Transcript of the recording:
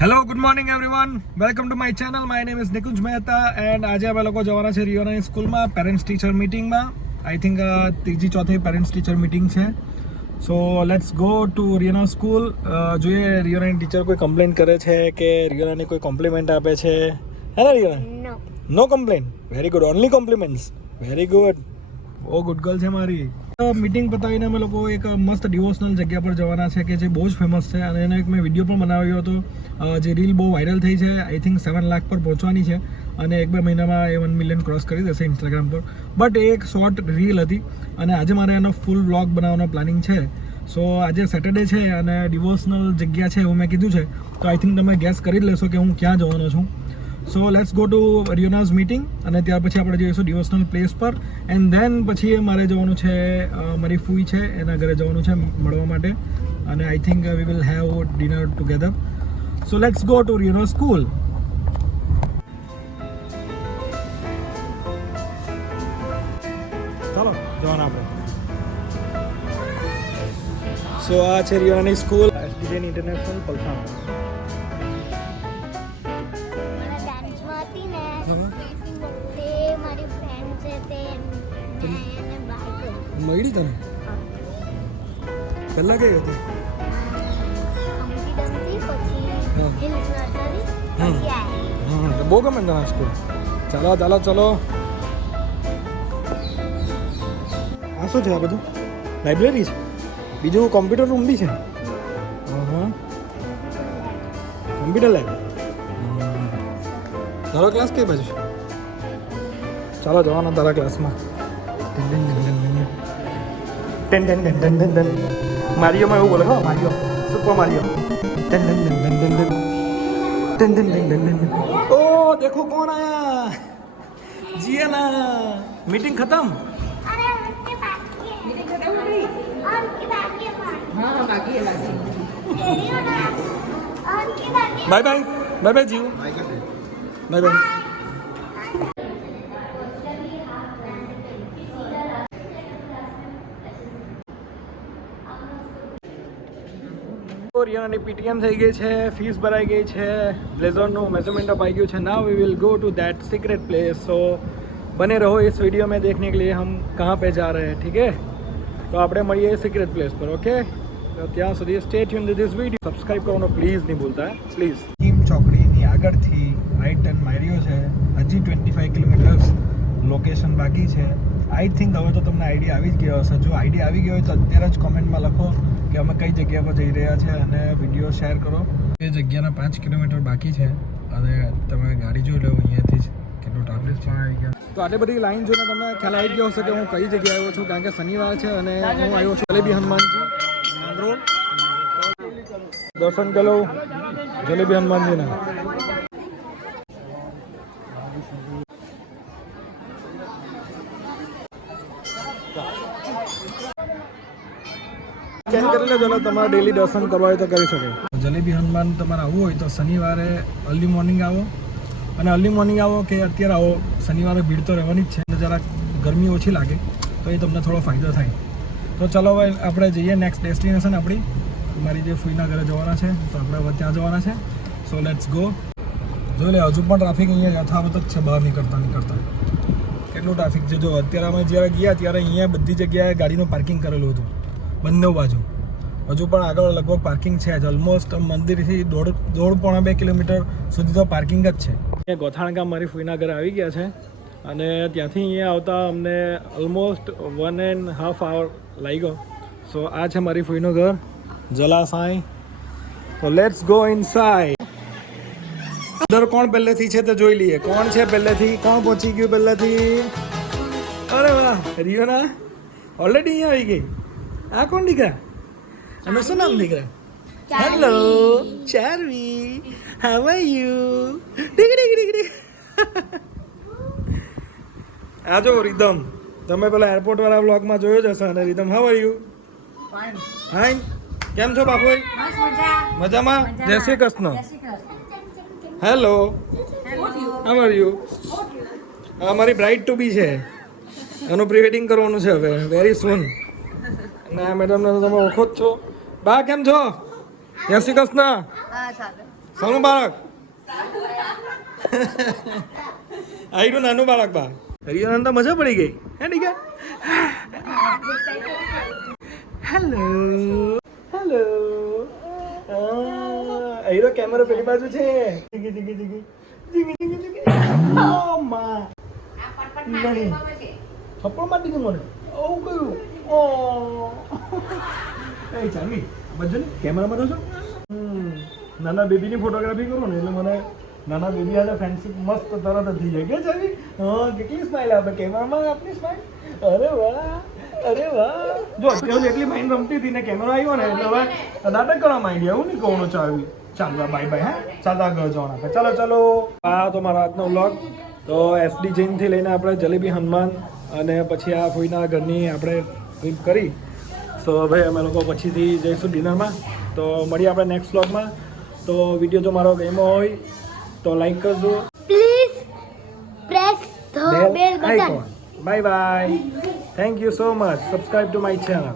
Hello good morning everyone welcome to my channel my name is Nikunj Mehta and આજે અમે લોકો જવાના છે રિયોનાની સ્કૂલમાં પેરેન્ટ્સ ટીચર મિટિંગમાં. આઈ થિંક ત્રીજી ચોથી પેરેન્ટ્સ ટીચર મિટિંગ છે. So let's go to Riyona school. જોઈએ રિયોનાની ટીચર કોઈ કમ્પ્લેન કરે છે કે રિયોનાને કોઈ કોમ્પ્લિમેન્ટ આપે છે. Hello Riyona, no complain. Very good, only compliments. Very good, oh good girl છે મારી. મીટિંગ પતાવીને અમે લોકો એક મસ્ત ડિવોશનલ જગ્યા પર જવાના છે કે જે બહુ જ ફેમસ છે અને એનો એક મેં વિડીયો પણ બનાવ્યો હતો. જે રીલ બહુ વાયરલ થઈ છે. આઈ થિંક 7 લાખ પર પહોંચવાની છે અને 1-2 મહિનામાં એ 1 મિલિયન ક્રોસ કરી દેશે ઇન્સ્ટાગ્રામ પર. બટ એ એક શોર્ટ રીલ હતી અને આજે મારે એનો ફૂલ વ્લોગ બનાવવાનો પ્લાનિંગ છે. સો આજે સેટરડે છે અને ડિવોશનલ જગ્યા છે એવું મેં કીધું છે. તો આઈ થિંક તમે ગેસ કરી જ લેશો કે હું ક્યાં જવાનો છું. So let's go to Riyona's meeting અને ત્યાર પછી આપણે જઈશું ડિવોશનલ પ્લેસ પર એન્ડ ધેન પછી મારે જવાનું છે મારી ફૂઈ છે એના ઘરે જવાનું છે મળવા માટે અને I think we will have dinner together. So let's go to Riyona school. ચાલો જવાના આપણે. સો આ છે રિયોનાની સ્કૂલ, એસડીજે ઇન્ટરનેશનલ પલસાણ. મળી તને પહેલા કઈ હતી? બહુ ગમે તને સ્કૂલ. ચાલો ચાલો ચલો. આ શું છે? આ બધું લાઇબ્રેરી છે. બીજું કોમ્પ્યુટર રૂમ બી છે. Computer lab. તારો ક્લાસ કઈ બાજુ છે? ચાલો જવાના તારા ક્લાસમાં. મારિયોમાં એવું બોલે હો, મારિયો, સુપર મારિયો. ઓ દેખો કોણ આયા. જીએના मीटिंग खत्म. बाय बाय बाय बाय जीव, बाय बाय. રિયોનાની પીટીએમ થઈ ગઈ છે, ફીસ ભરાઈ ગઈ છે, બ્લેઝરનું મેઝરમેન્ટ અપ આવી ગયું છે. Now we will go to that secret place. So बने रहो इस वीडियो में देखने के लिए हम कहाँ पे जा रहे हैं. ठीक है, तो આપણે મળીએ सीक्रेट प्लेस पर. ओके, તો ત્યાં સુધી stay tune two this video. Subscribe કરવાનું પ્લીઝ નહીં ભૂલતા, પ્લીઝ. ટીમ ચોકડીની આગળથી રાઈટ ટર્ન માર્યો છે. હજી 25 કિલોમીટર્સ લોકેશન બાકી છે. આઈ થિંક હવે તો તમને આઈડિયા આવી જ ગયો હશે. જો આઈડિયા આવી ગયો હોય તો અત્યારે જ કોમેન્ટમાં લખો કે અમે કઈ જગ્યા પર જઈ રહ્યા છે અને વિડીયો શેર કરો. એ જગ્યાના 5 કિલોમીટર બાકી છે અને તમે ગાડી જોઈ લો અહીંયાથી જ કેટલું ટ્રાફિક છે. તો આટલી બધી લાઈન જોઈને તમને ખ્યાલ આવી ગયો હશે કે હું કઈ જગ્યાએ આવ્યો છું, કારણ કે શનિવાર છે અને હું આવ્યો છું જલેબી હનુમાનજી માંગરોળ. દર્શન કરો જલેબી હનુમાનજીના. ચેક કરી લેજો ને, તમારે ડેલી દર્શન કરવા હોય તો કરી શકો. જલેબી હનુમાન તમારે આવવું હોય તો શનિવારે અર્લી મોર્નિંગ આવો. અને અર્લી મોર્નિંગ આવો કે અત્યારે આવો, શનિવારે ભીડ તો રહેવાની જ છે. જરાક ગરમી ઓછી લાગે તો એ તમને થોડો ફાયદો થાય. તો ચલો હવે આપણે જઈએ નેક્સ્ટ ડેસ્ટિનેશન આપણી. મારી જે ફૂઈના ઘરે જવાના છે તો આપણે હવે ત્યાં જવાના છે. So let's go. જોઈ લે હજુ પણ ટ્રાફિક અહીંયા યથાવત જ છે. બહાર નીકળતા કેટલું ટ્રાફિક છે. જો અત્યારે અમે જ્યારે ગયા ત્યારે અહીંયા બધી જગ્યાએ ગાડીનું પાર્કિંગ કરેલું હતું બંને બાજુ. હજુ પણ આગળ લગભગ પાર્કિંગ છે જ. ઓલમોસ્ટ મંદિરથી 1.5-2 કિલોમીટર સુધી તો પાર્કિંગ જ છે. ગોથાણ ગામ મારી ફૂઈના ઘરે આવી ગયા છે અને ત્યાંથી અહીંયા આવતા અમને ઓલમોસ્ટ 1.5 hour લાગ્યો. સો આ છે મારી ફૂઈનું ઘર, જલાસાઈ. તો લેટ્સ ગો ઇનસાઇડ. અંદર કોણ પહેલેથી છે તે જોઈ લઈએ. કોણ છે પહેલેથી? કોણ પહોંચી ગયું પહેલેથી? અરે વાહ, રિયોના ઓલરેડી અહીંયા આવી ગઈ. આ કોણ દીકરા? એનું શું નામ દીકરા? Hello Charvi, how are you? આ જો રીધમ, તમે પેલા એરપોર્ટ વાળા વ્લોગમાં જોયો જ હશે. અને rhythm, how are you? Fine. કેમ છો બાપુ? મજામાં? જય Shri Krishna. Hello, how are you? અમારી બ્રાઇડ ટુ બી છે, એનું પ્રી વેડિંગ કરવાનું છે હવે વેરી સૂન. ના મેડમને તો તમે ઓળખો જ છો. બા કેમ છો? જય શ્રી કૃષ્ણ. સોનું બાળક આયરું નાનું બાળક બા રિયાને તો મજા પડી ગઈ હે ડીકા હેલો હેલો આયરો કેમેરો પેલી બાજુ છે જીગી જીગી જીગી જીગી જીગી જીગી ઓ માં નહીં થપ્પડ મારી દીધું મને ઓ ગયું ઓ એ ચાલી બજે કેમેરામાં તો છો નાના બેબીની ફોટોગ્રાફી કરું ને એટલે મને નાના બેબી હાલે ફ્રેન્ડશિપ મસ્ત તરત જ થઈ જાય કે ચાલી હા કેટલી સ્માઈલ આપે કેમેરામાં આપની સ્માઈલ અરે વાહ જો અત્યારે એટલી માઇન્ડ રમતી હતી ને કેમેરો આવ્યો ને એટલે હવે નાટક કરવા માંડી એવું નહીં કહું ચાવી ચાલો બાય બાય હા ચાલો આગળ જવાનું આપણે ચાલો ચાલો આ તો મારો આજનો વ્લોગ તો એસડી જૈનથી લઈને આપણે જલેબી હનુમાન અને પછી આ ફોઈના ઘરની આપણે ટ્રીપ કરી તો હવે અમે લોકો પછીથી જઈશું ડિનરમાં તો મળીએ આપણે નેક્સ્ટ વ્લોગમાં તો વિડીયો જો મારો ગમ્યો હોય તો લાઈક કરજો please press the bell button bye bye thank you so much subscribe to my channel